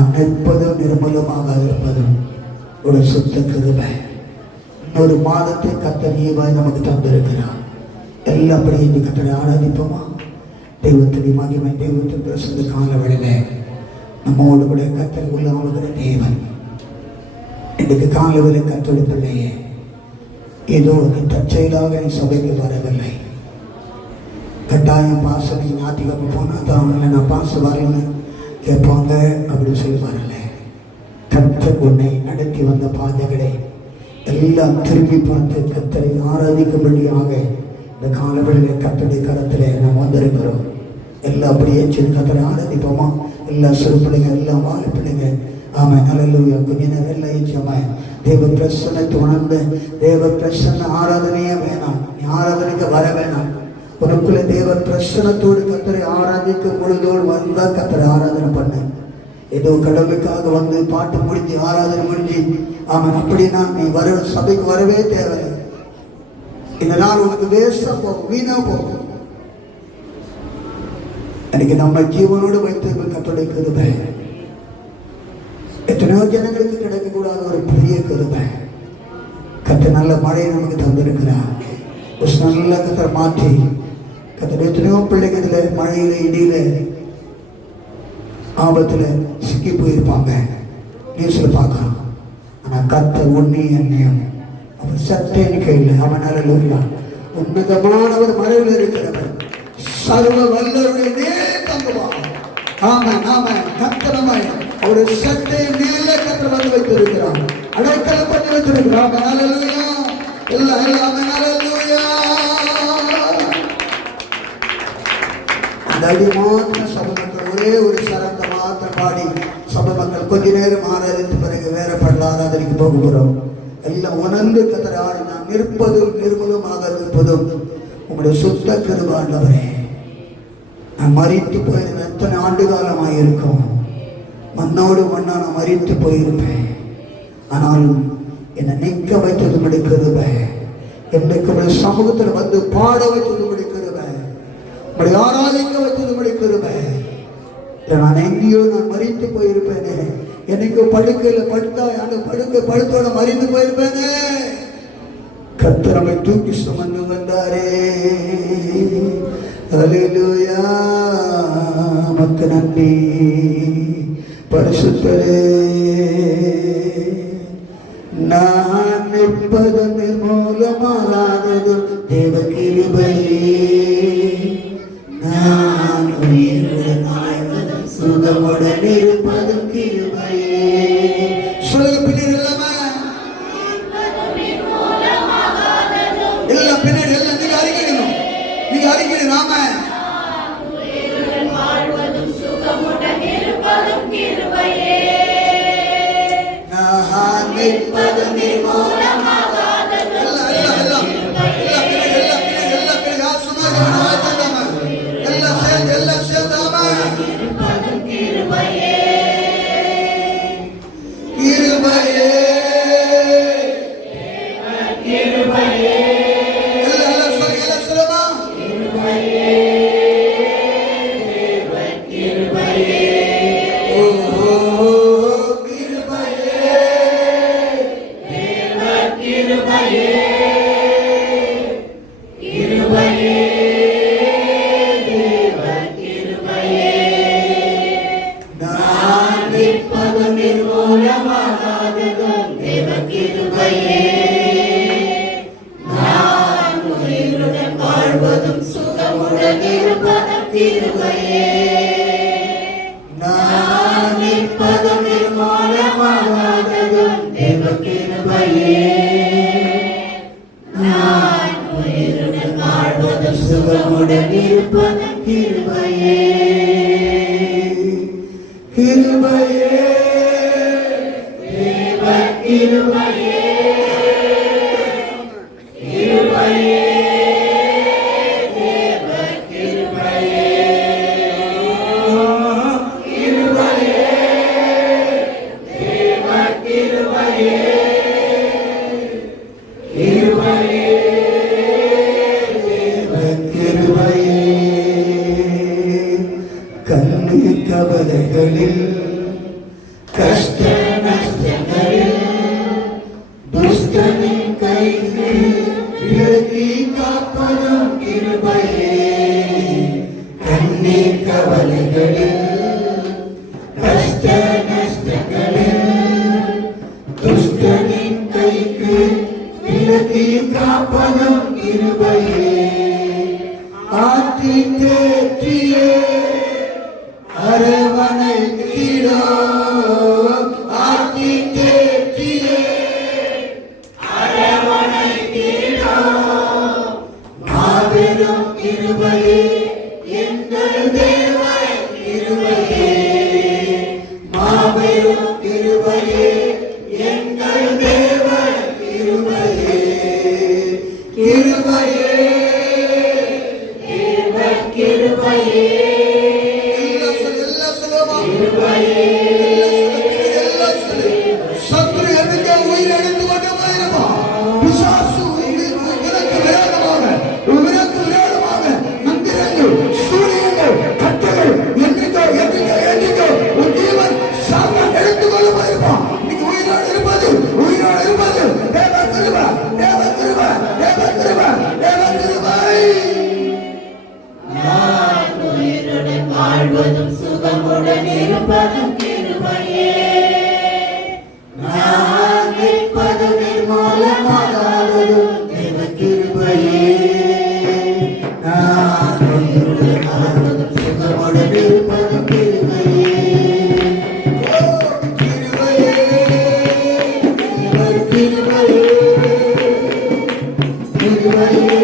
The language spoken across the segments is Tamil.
நான் நிற்பதும் நிர்மூலமாக இருப்பதும் ஒரு சுத்த கிருபை. இன்னொரு மாதத்தை கர்த்தர் ஈவாய் நமக்கு தந்திருக்கிறார். எல்லாப்படியும் இந்த கர்த்தரை ஆராதிப்போமா? தெய்வத்தின் மகிமை, தெய்வத்தின் பிரசந்த காலவெளியிலே நம்மோடு கூட கர்த்தர் உள்ளவங்களுக்கிற தேவன் இன்றைக்கு காலவெளி கர்த்தருடைய பிள்ளையே, ஏதோ நீ தற்செயலாக நீ சபைக்கு வரவில்லை. கட்டாயம் பாசனை ஞாத்திகப்ப போனால் தான் அவங்கள நான் பாச வரலன்னு கேட்பாங்க அப்படின்னு சொல்லி வரல. கர்த்தர் உன்னை நடத்தி வந்த பாதைகளை எல்லாம் திரும்பி பார்த்து கர்த்தரை ஆராதிக்கும்படியாக இந்த காலவெளியில் கர்த்தருடைய கரத்தில் நாம் வந்திருக்கிறோம். எல்லாம் அப்படியே சொல்லி கர்த்தரை ஆராதிப்போமா? எல்லா சிறு பிள்ளைங்க, எல்லாம் வாழ பிள்ளைங்க. ஆமாம், நல்ல கொஞ்ச நேரம் எல்லாம் ஏற்றியமாய் தேவ பிரசன்னத்தை உணர்ந்து தேவ பிரசன்ன ஆராதனையே வேணாம். நீ ஆராதனைக்கு வர வேணாம். உனக்குள்ள தேவ பிரசனத்தோடு கர்த்தரை ஆராதிக்கும் பொழுதோடு வந்தால் கர்த்தரை ஆராதனை பண்ண. ஏதோ கடமைக்காக வந்து பாட்டு முடிஞ்சு ஆராதனை முடிஞ்சு ஆமாம் அப்படின்னா நீ சபைக்கு வரவே தேவை. இந்த நாள் உனக்கு வேஸ்டா போகும், வீணா போகும். அன்னைக்கு நம்ம ஜீவனோடு வைத்திருக்க கர்த்தருடைய கிருபை எத்தனையோ ஜனங்களுக்கு கிடைக்கக்கூடாத ஒரு பெரிய கிருபை. கர்த்தர் நல்ல மழையை நமக்கு தந்திருக்கிறார். நல்ல கர்த்தர் மாற்றி கர்த்தர் எத்தனையோ பிள்ளைங்க இதில் மழையில இடியில ஆபத்துல சிக்கி போயிருப்பாங்க, நியூஸ்ல பார்க்கலாம். ஆனா கர்த்தர் உன்னை என்னையும் அவர் சத்தேன்னு கையில் அவன் நல்ல உன்னதமானவர் மறைவில் இருக்கிறவர், சர்வ வல்லருடைய மேல் தங்குவார். ஆமாம் ஆமாம், கர்த்தனமாய் ஒரு சட்டை மேலே கர்த்தர் வந்து வைத்திருக்கிறார், அடைக்கலம் பண்ணி வைத்திருக்கிறார். அல்லேலூயா, எல்லாமே அல்லேலூயா. அந்த அடிமான சபை மக்கள் ஒரே ஒரு சரத்தை மாத்திரம் பாடி சபை மக்கள் கொஞ்ச நேரம் ஆராதித்த பிறகு வேற படல ஆராதனைக்கு போக போகிறோம். எல்லாம் உணர்ந்து கர்த்தரை ஆடி நாம் நிற்பதும் நிர்மூலமாக இருப்பதும் உங்களுடைய சுத்த கிருபாண்டவரே. நான் மறித்து போயிருந்தேன், எத்தனை ஆண்டு காலமாக இருக்கும், மண்ணோடு மண்ணா நான் மறித்து போயிருப்பேன். ஆனாலும் என்னை நிற்க வைத்தது உங்களுடைய கிருபை. என்னைக்கு சமூகத்தில் வந்து பாட வைத்தது உங்களுடைய கிருபை, உங்களுடைய ஆராதிக்க வைத்தது உங்களுடைய கிருபை. நான் எங்கேயோ நான் மறித்து போயிருப்பேனே, என்னைக்கு படுக்கையில படுத்தோட மறித்து போயிருப்பேனே. கர்த்தர் நம்மை தூக்கி சுமந்து வந்தாரே. அல்லேலூயா, மக்கு நன்றி பரிசுத்தரே. நான் நிற்பது நிர்மூலமாகாததும் தேவ கிருபையே. நான் உயிருடன் வாழ்வதும் சுகமுடன் இருப்பதும் கிருபையே. சொல்லுங்க பின்னாடி எல்லாமே, எல்லாம் பின்னாடி எல்லாம் நீங்க அறிக்கணும், நீங்க அறிக்கணும். நாம வாழ்வதும் சுகமுடன் இருப்பதும் கிருபையே. நான் நிற்பது நிர்மூலமாகாததும் எல்லாம் சுகமுடன் இருப்பதும் கிருபையே. கிருபையே, தேவ கிருபையே, கிருபையே, தேவ கிருபையே, கிருபையே, தேவ கிருபையே, கிருபையே, கவலைகளில் கஷ்ட நஷ்டங்களில் துஷ்டனின் கைக்கு விலக்கி காப்பதும் கிருபையே. கண்ணீர் கவலைகளில் கஷ்ட நஷ்டங்களில் துஷ்டனின் கைக்கு விலக்கி காப்பதும் கிருபையே. ஆற்றி தேற்றியே அரவணைத்தீரோ, ஆற்றி தேற்றியே அரவணைத்தீரோ. மாபெரும் கிருபையே எங்கள் தேவ கிருபையே. மாபெரும் கிருபையே எங்கள் தேவ கிருபையே. கிருபையே கிருபையே சத்ரு எதுக்கு உயிர் எடுத்து கொண்டு போயிருமா? பிசாசு உனக்கு விரோதமாக மந்திரங்கள், சூரியங்கள், கட்டுகள் என்னைக்கோ உன் ஜீவன் சாத்தான் எடுத்து கொண்டு போயிருமா? நீங்க உயிரோடு இருப்பது தேவ கிருபை, தேவ கிருபை, தேவ கிருபை, தேவ கிருபை. வாழ்வதும் சுகமுடன் இருப்பதும் கிருபையே. நான் நிற்பது நிர்மூலமாகாததும் தேவ கிருபையே. நான் உயிருடன் வாழ்வதும் சுகமுடன் இருப்பதும் கிருபையே. கிருபையே கிருபையே கிருபையே.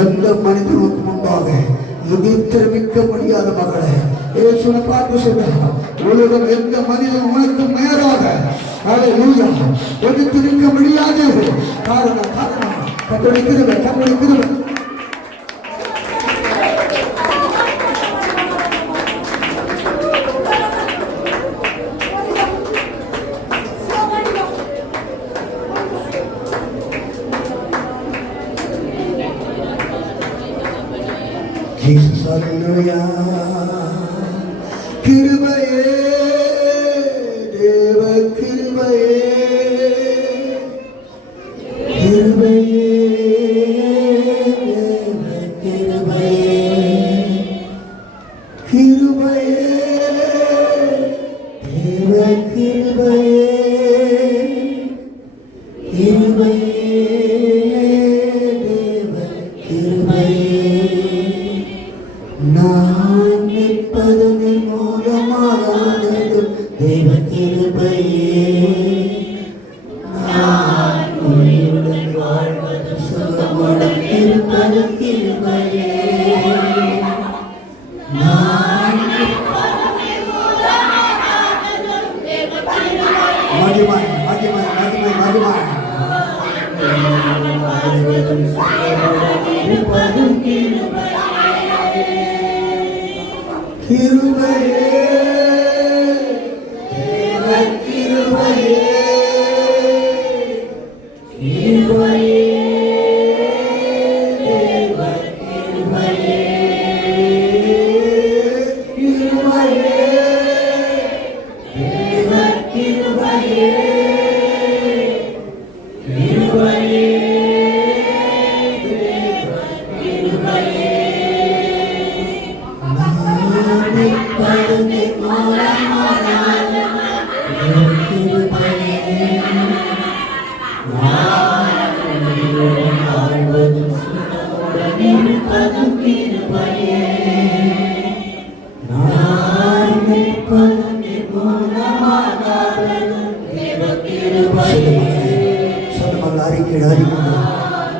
எந்த மனிதனுக்கு முன்பாக எதிர்க்க முடியாத மகளே, இயேசுவை பார்த்து சொல்றார், உலகம் எந்த மனிதன் உனக்கு மேலாக அல்லேலூயா எதிர்த்து நிற்க முடியாது. காரணம் கர்த்தருடைய கிருபை, கர்த்தருடைய கிருபை. Jesus, hallelujah. கிருபையே, தேவ கிருபையே, கிருபையே, தேவ கிருபையே, கிருபையே, தேவ கிருபையே, கிருபையே, தேவ கிருபையே. நான் நிற்பது நிர்மூலமாகாதது தேவ கிருபையே. நான் உயிருடன் வாழ்வது சுகமுடன் இருப்பது கிருபையே. நான் மகிமை மகிமை மகிமை மகிமை கிருபையே, தேவ கிருபையே, கிருபையே, தேவ கிருபையே, கிருபையே, தேவ கிருபையே, கிருபையே, தேவ கிருபையே.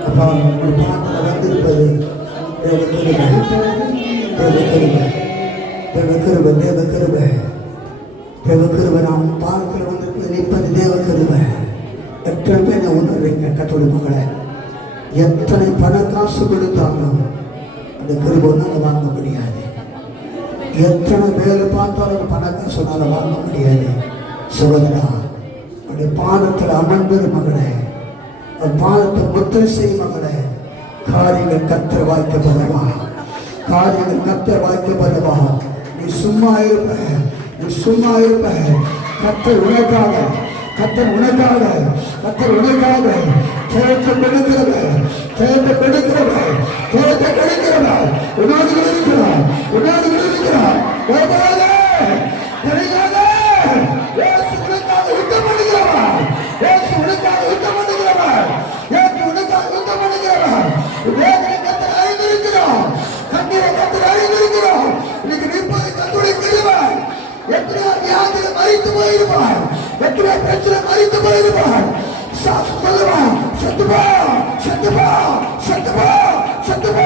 அப்பா ஒரு பாட்டில் வந்திருப்பது தேவ கிருபை, தேவ கிருபை, தேவ கிருபை, தேவ கிருபை, தேவ கிருபை. நாம் பாலத்தில் வந்திருப்பது நிற்பது தேவ கிருபை. எத்தனை பேர் உணர்றீங்க கத்தோட மகளை? எத்தனை பண காசு கொடுத்தாலும் அந்த கிருபை ஒன்றால் வாங்க முடியாது. எத்தனை பேர் பார்த்தாலும் பண காசுனால வாங்க முடியாது. சகோதரா, அவருடைய பாதத்தில் அமர்ந்திரு மகளே, பாதத்தை முத்திரை செய் மகளே. காரியங்கள் கர்த்தர் வாய்க்கப்படுவா, காரியங்கள் கர்த்தர் வாய்க்கப்படுவா. நீ சும்மா இருப்ப, நீ சும்மா இருப்ப. கர்த்தர் உனக்காக, கர்த்தர் உனக்காக, கர்த்தர் உனக்காக கேட்டு கொடுக்கிறவர், கேட்டு கொடுக்கிறவர், கேட்டு கொடுக்கிறவர். உனக்கு இருக்கிறார், உனக்கு இருக்கிறார். மறித்து போயிருப்பார், எத்தனை பிரச்சனை மறித்து போயிருப்பார். சொல்லுவான், சத்துப்பா சத்துப்பா சத்துப்பா சத்துப்பா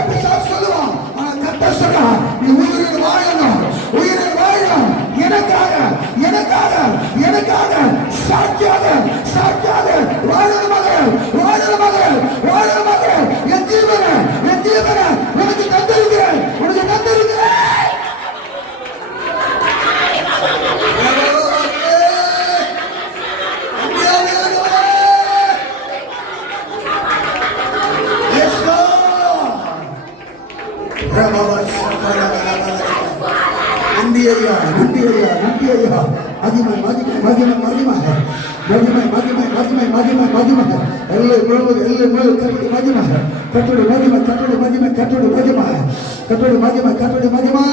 சொல்லுவான். ஆனா கர்த்தர் சொல்றான், நீ உயிரில் வாழணும், உயிரில் வாழணும். எனக்காக எனக்காக எனக்காக சாட்சியாக சாட்சியாக வாழணும் மகள், வாழணும் மகள், வாழணும் மகள். என் ஜீவனை உனக்கு தந்திருக்கிறேன், உனக்கு தந்திருக்கிறேன். மகிமை மகிமை மகிமை மகிமை மகிமை எல்லை முழுவதும் மகிமை கத்தோடு மகிமை கத்தோடு மகிமை கத்தோடு மகிமை கத்தோடு மகிமை கத்தோடு மகிமை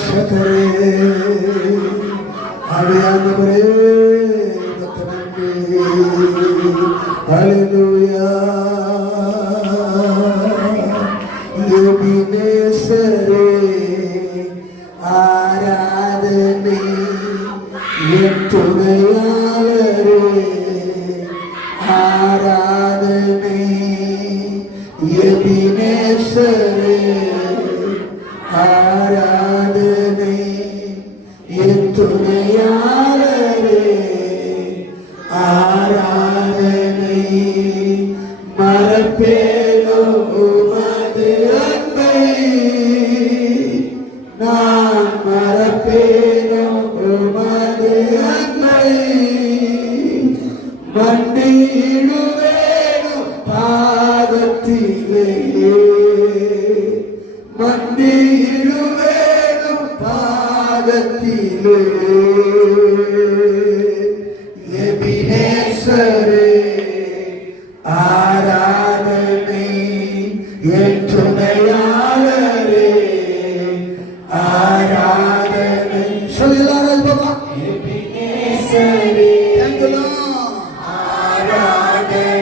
சக்கரே ஆவியானவரே ஹல்லேலூயா எபினேசரே ஆராதனை என் துணையாளரே ஆராதனை எபினேசரே ஆராதனை என் துணையாளரே ஆராதனை மறப்பேனோ உமது அன்பை நான் மறப்பேனோ உமது அன்பை மண்டியிடுவேனோ பாதத்திலே மண்டியிடுவேனோ பாதத்திலே எபினேசரே ஆராதனை என் துணையாளரே ஆராதனை சொல்லலாம் பாபா எபினேசரே ஆராதனை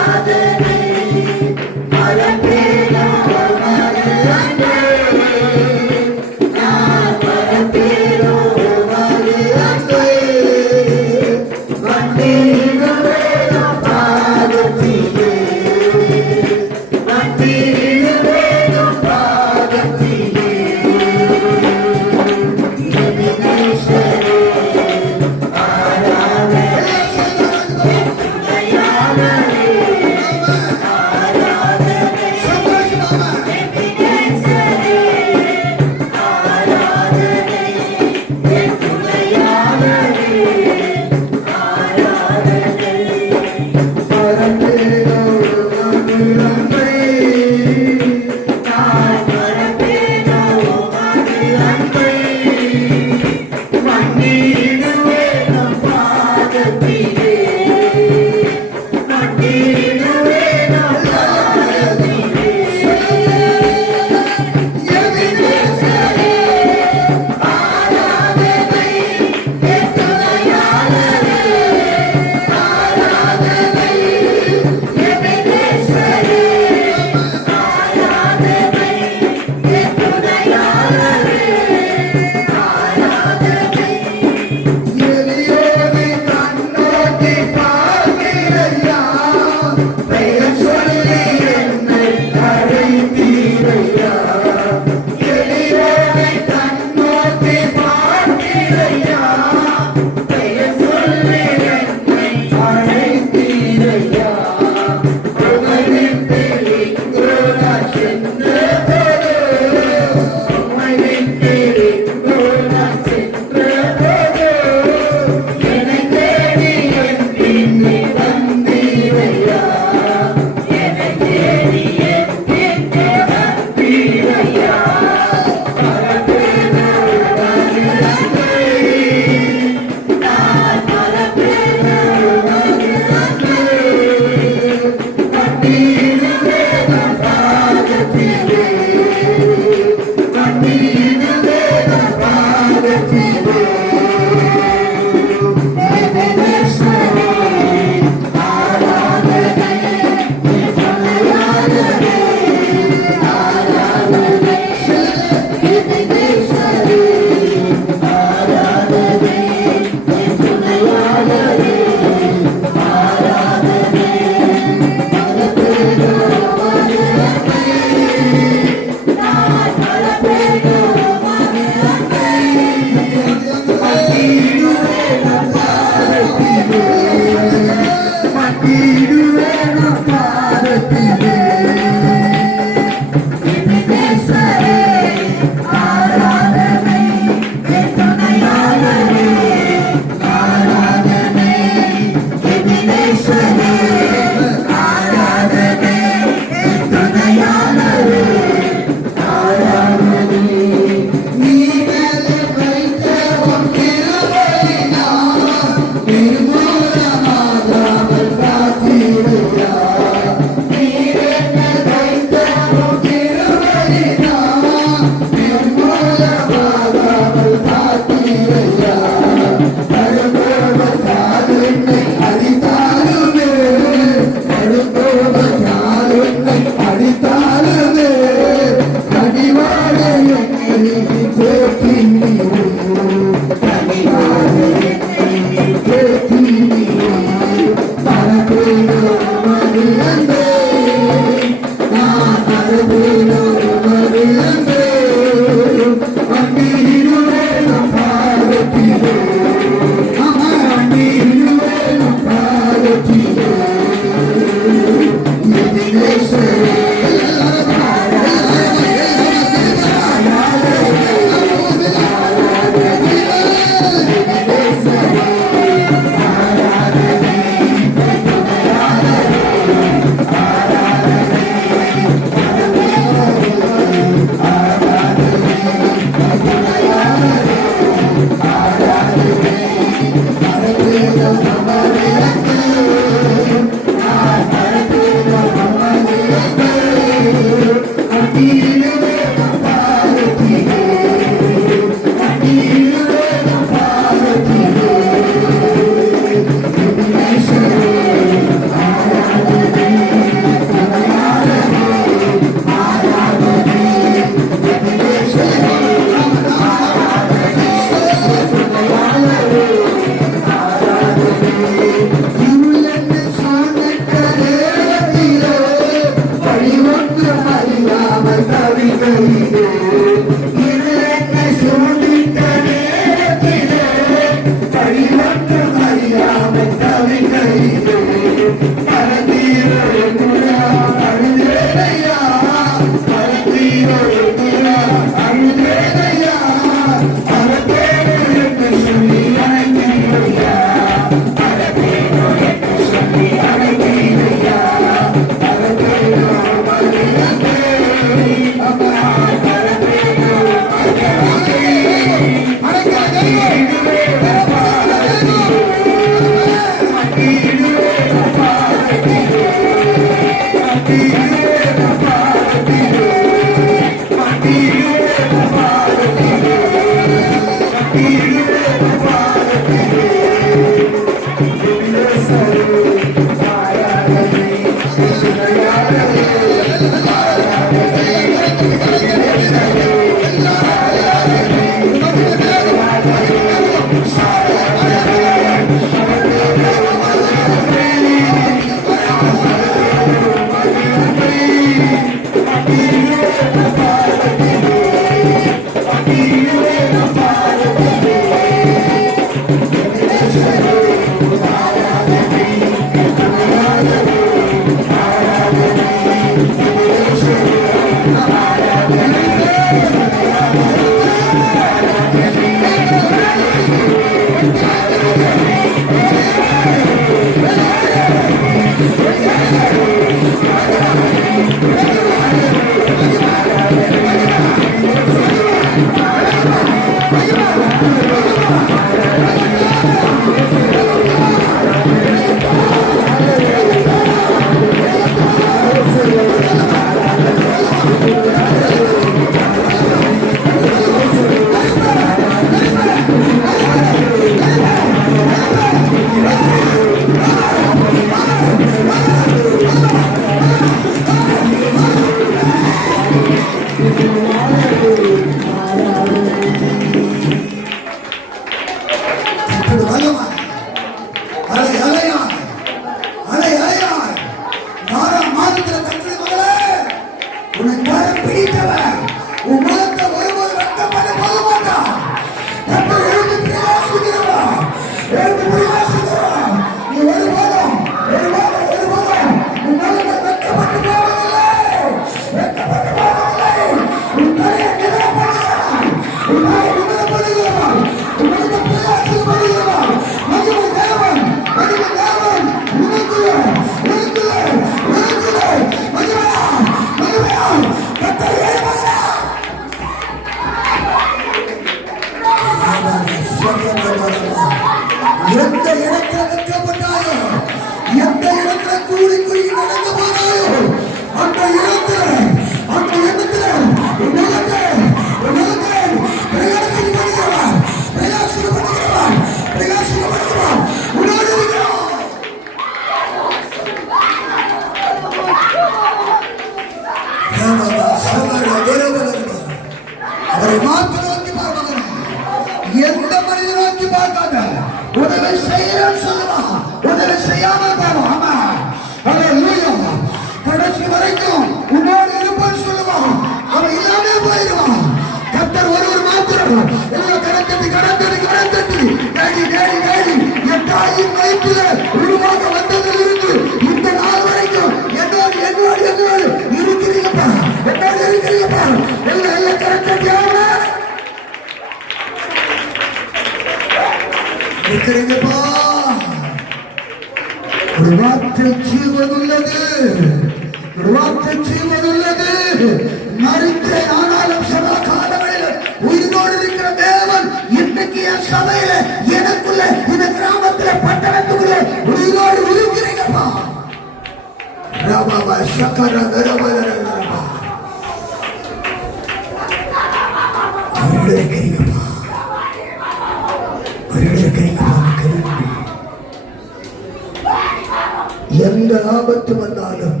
எந்த ஆபத்து வந்தாலும்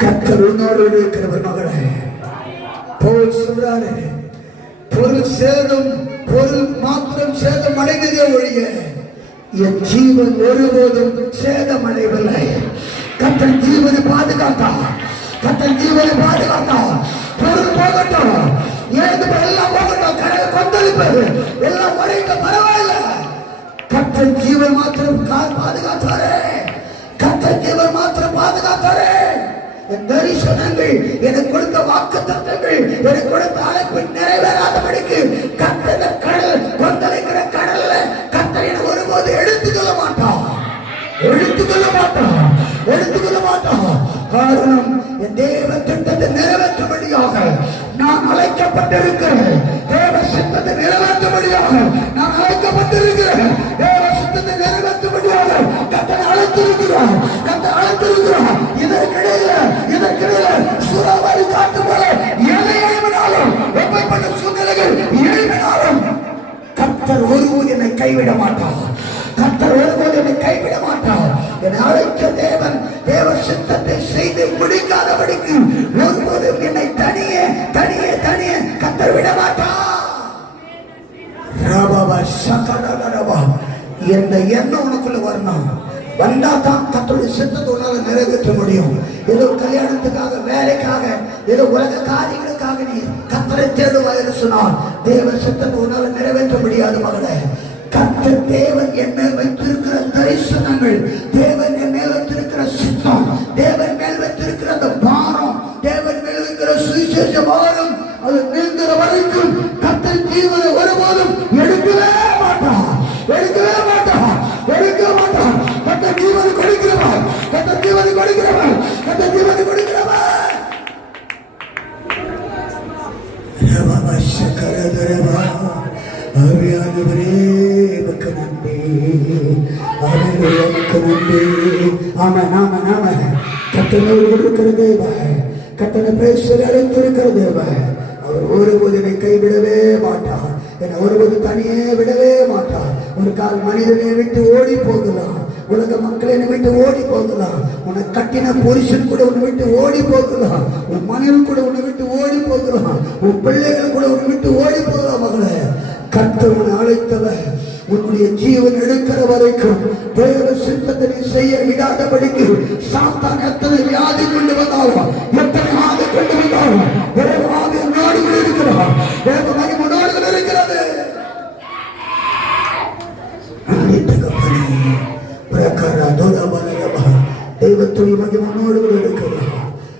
கர்த்தர் உன்னோடு இருக்கிறவர் மகளே. பவுல் சொல்றாரு, பொருள் சேதம், பொருள் மாத்திரம் சேதம் அடைந்ததே ஒழிய என் ஜீவன் ஒருபோதும் சேதம் அடையவில்லை. கர்த்தர் ஜீவனை பாதுகாத்தா, கர்த்தர் ஜீவனை பாதுகாத்தா. பொருள் போகட்டும், எழுந்து எல்லாம் போகட்டும், கடல் கொந்தளிப்பது எல்லாம் வரைக்கும் பரவாயில்ல. கர்த்தர் ஜீவன் மாத்திரம் பாதுகாத்தாரே, கர்த்தர் ஜீவன் மாத்திரம் பாதுகாத்தாரே. என் தரிசனங்கள், எனக்கு கொடுத்த வாக்குத்தத்தங்கள், எனக்கு கொடுத்த அழைப்பு நிறைவேறாதபடிக்கு கர்த்தர் கடல் கொந்தளிக்கிற கடல்ல கர்த்தர் என்னை ஒருபோது எடுத்துக்கொள்ள மாட்டான். காரணம், என் தேவ திட்டத்தை நிறைவேற்றும்படியாக நான் அழைக்கப்பட்டிருக்கிறேன். தேவ சித்தத்தை நிறைவேற்றும்படியாக நான் அழைக்கப்பட்டிருக்கிறேன். தேவ சித்தத்தை நிறைவேற்றும்படியாக கர்த்தர் அழைத்திருக்கிறார். இதற்கிடையில சூறாவளி காத்து போல எதை எழுப்பினாலும், எப்படிப்பட்ட சூழ்நிலைகள் எழுப்பினாலும் கர்த்தர் ஒருபோது என்னை கைவிட மாட்டார். என்னை அழைத்த தேவன் தேவ சித்தத்தை செய்து முடிக்காதபடிக்கு ஒருபோதும் என்னை தனியே கர்த்தர் விட மாட்டார். என்ற எண்ணம் உனக்குள்ள வரணும். வந்தா தான் கர்த்தருடைய சித்தத்தை உன்னால நிறைவேற்ற முடியும். ஏதோ கல்யாணத்துக்காக, வேலைக்காக, ஏதோ உலக காரியங்களுக்காக நீ கர்த்தரை தேடுவாய் சொன்னால் தேவ சித்தத்தை உன்னால நிறைவேற்ற முடியாது மகளே. கர்த்தர் தேவன் என் மேல் வைத்திருக்கிற தரிசனங்கள், தேவன் என் மேல் வைத்திருக்கிற சித்தம், தேவன் மேல் வைத்திருக்கிற அந்த பாரம், தேவன் மேல் வைக்கிற சுவிசேஷ பாரம், அது நீங்கிற வரைக்கும் கர்த்தர் ஜீவனை ஒருபோதும் எடுக்கவே மாட்டார். கர்த்தர் ஜீவனை கொடுக்கிறவர். அவர் ஒருபோது என்னை கைவிடவே மாட்டார். என்னை ஒருபோது தனியே விடவே மாட்டார். ஒரு கால் மனிதனை விட்டு ஓடி போகலாம், உலக மக்கள் என்னை விட்டு ஓடி போகலாம், உன்னை கட்டின புருஷன் கூட உன்னை விட்டு ஓடி போகலாம், உன் மனைவி கூட உன்னை விட்டு ஓடி போகலாம், உன் பிள்ளைகள் கூட உன்னை விட்டு ஓடி போகலாம். மகளே, கர்த்தர் உன்னை அழைத்தவர் உன்னுடைய ஜீவன் எடுக்கிற வரைக்கும் தேவ சித்தத்தை செய்ய விடாதபடிக்கு சாத்தான் எத்தனை வியாதி கொண்டு வந்தாலும், எத்தனை ஆதி கொண்டு வந்தாலும் தேவாதி நாடுகள் இருக்கிறார். தேவ மகிமை நாடுகள் இருக்கிறது. தெய்வத்துடைய மகிமை நாடுகள் இருக்கிறார்.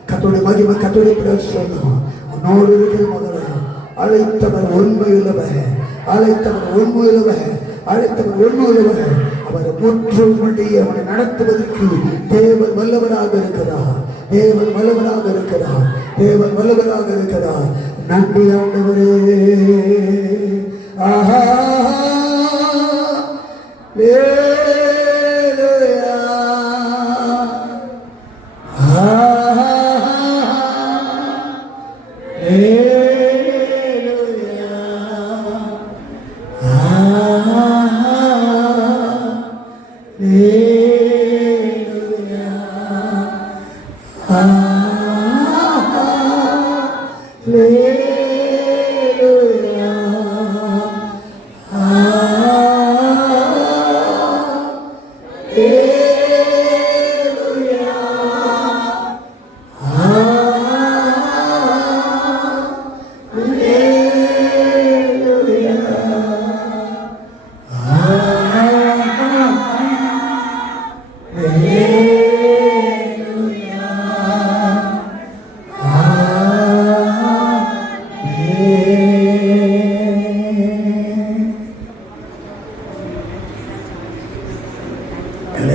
கர்த்தருடைய மகிமை, கர்த்தருடைய பிரசன்னம் உன்னோடு இருக்கிற மகளே. அழைத்தவர் உண்மையுள்ளவர், அவர் முற்றும்படி அவனை நடத்துவதற்கு தேவன் வல்லவராக இருக்கிறார். நன்றி ஆண்டவரே. ஆஹா,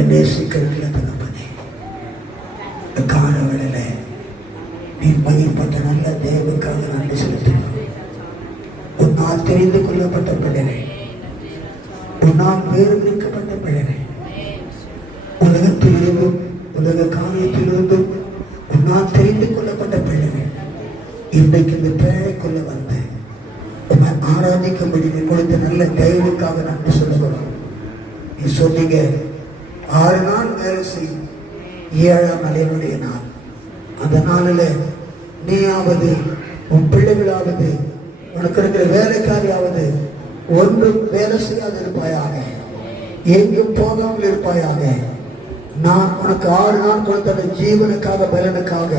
நேசிக்கிறீங்கள தகப்பனே, காலவெளியில நீ பயிர்பட்ட நல்ல தேவனுக்காக நன்றி செலுத்தணும். உன்னால் தெரிந்து கொள்ளப்பட்ட பிள்ளைகள், உன்னால் வேறுபிரிக்கப்பட்ட பிள்ளைகள், உலகத்திலிருந்தும் உலக காரியத்திலிருந்தும் உன்னால் தெரிந்து கொள்ளப்பட்ட பிள்ளைகள் இன்றைக்கு இந்த பேழைக்குள்ள வந்த உன்னை ஆராதிக்கும்படி நீ கொடுத்த நல்ல தேவனுக்காக நன்றி சொல்லுகிறோம். நீ சொன்னீங்க 6 நாள் வேலை செய்யும், 7ஆம் நாளினுடைய நாள். அந்த நாளில் நீயாவது உன் பிள்ளைகளாவது உனக்கு இருக்கிற வேலைக்காரியாவது ஒன்றும் வேலை செய்யாது இருப்பாயாக, எங்கும் போகாமல் இருப்பாயாக. நான் உனக்கு 6 நாள் கொடுத்த ஜீவனுக்காக பலனுக்காக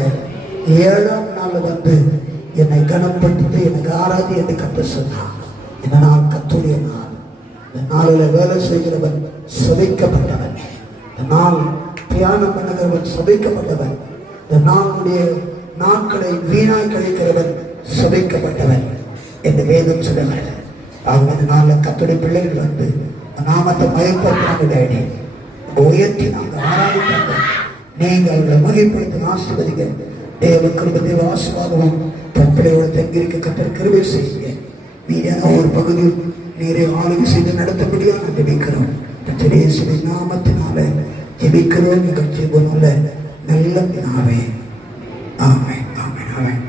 7ஆம் நாள் வந்து என்னை கனப்படுத்தி எனக்கு ஆராதி என்று கற்று சொன்னான். இந்த நாள் கர்த்தருடைய நாள். இந்த நாளில் வேலை செய்கிறவன் சபிக்கப்பட்டவன், இந்த நாள் தியானம் பண்ணுகிறவன் சபிக்கப்பட்டவன். இந்த நாளுடைய நாட்களை வீணாய் கழிக்கிறவன் சபிக்கப்பட்டவன் என்று வேதம் சொல்லுகிறது. அவங்க இந்த நாளில் கர்த்தருடைய பிள்ளைகள் வந்து நாமத்தை மயப்படுத்தினாங்க, உயர்த்தி நாங்கள் ஆராதித்தாங்க. நீங்கள் அவர்களை மகிழ்ப்படுத்தி ஆசீர்வதிங்க. தேவ கிருபை, தேவ ஆசீர்வாதமும் தப்பிலையோடு தங்கியிருக்க கர்த்தர் கிருபை செய்யுங்க. மீதியான ஒரு பகுதியில் நீரை ஆளுகை செய்து நடத்தபடியாக நாங்கள் ஜெபிக்கிறோம். இயேசுவின் நாமத்தினாலே ஜெபிக்கிறோம் எங்கள் ஜீவனுள்ள நல்ல பிதாவே. ஆமென், ஆமென், ஆமென்.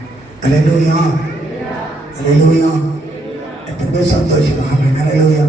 அல்லேலூயா, அல்லேலூயா. எத்தனை சந்தோஷம். ஆமென், அல்லேலூயா.